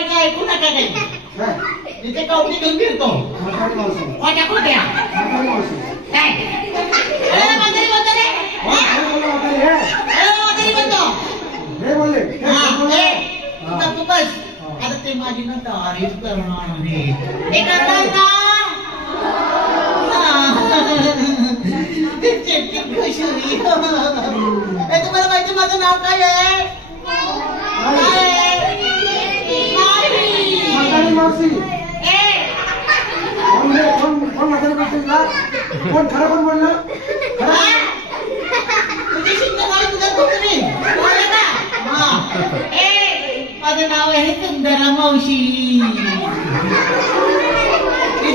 बाईचं ऐकू नका काही. इथे कवडी घेऊन फिरतो खोट्या खोट्या काय म्हातारी बोलतो रे म्हातारी बोलतो तू बस. आता ते माझी ना तारीफ करणार आहे ते करणार ना. तुम्हाला माहिती माझं नाव काय आहे? कोण खरं कोण बोलणार? माझं नाव आहे सुंदरा मावशी.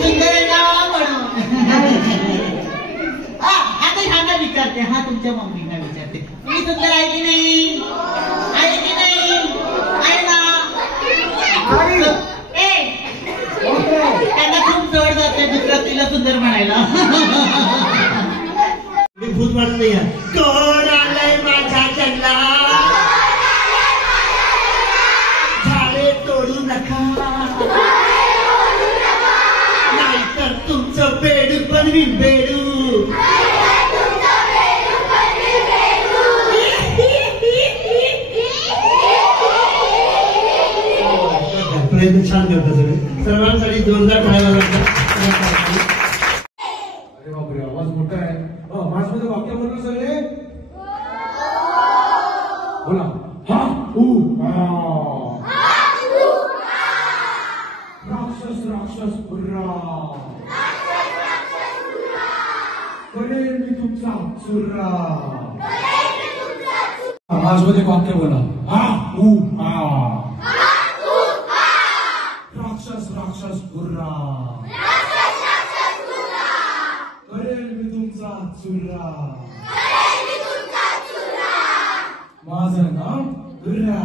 सुंदर नाव म्हणून आता ह्यांना विचारते. हा तुमच्या मम्मींना विचारते. मी सुंदर आहे की नाही? आहे की नाही? आहे ना? त्यांना खूप जवळ जाते दुसऱ्या तिला सुंदर म्हणायला. मी भूत वाटते. कोण आलंय माझ्या जंगलात? झाडे तोडू नका नाहीतर तुमचं बेडू बनवीन बेडू. प्रयत्न छान करता सगळे. सर्वांसाठी जोरदार टाळ्या वाजवा. अरे बापरे आवाज मोठा आहे. माझ्यामध्ये वाक्य बोलणार सगळे बोला. हा राक्षस राक्षस हुर्रा करेल मी तुमचा चुर्रा. माझ्यामध्ये वाक्य बोला. हा राक्षस राक्षस हुर्रा करेल मी तुमचा चुर्रा. माझं नाव हुर्रा.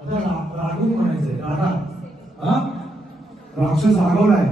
आता रागून म्हणायचंय. राक्षस रागवलाय.